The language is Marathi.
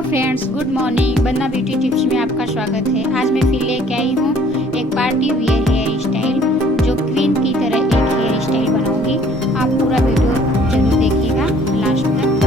Hello friends, good morning. बन्ना ब्यूटी टिप्स में आपका स्वागत है। आज मैं फिर लेके आई हूँ एक पार्टी वियर हेयर स्टाइल, जो क्वीन की तरह एक हेयर स्टाइल बनाऊंगी। आप पूरा वीडियो जरूर देखिएगा लास्ट तक।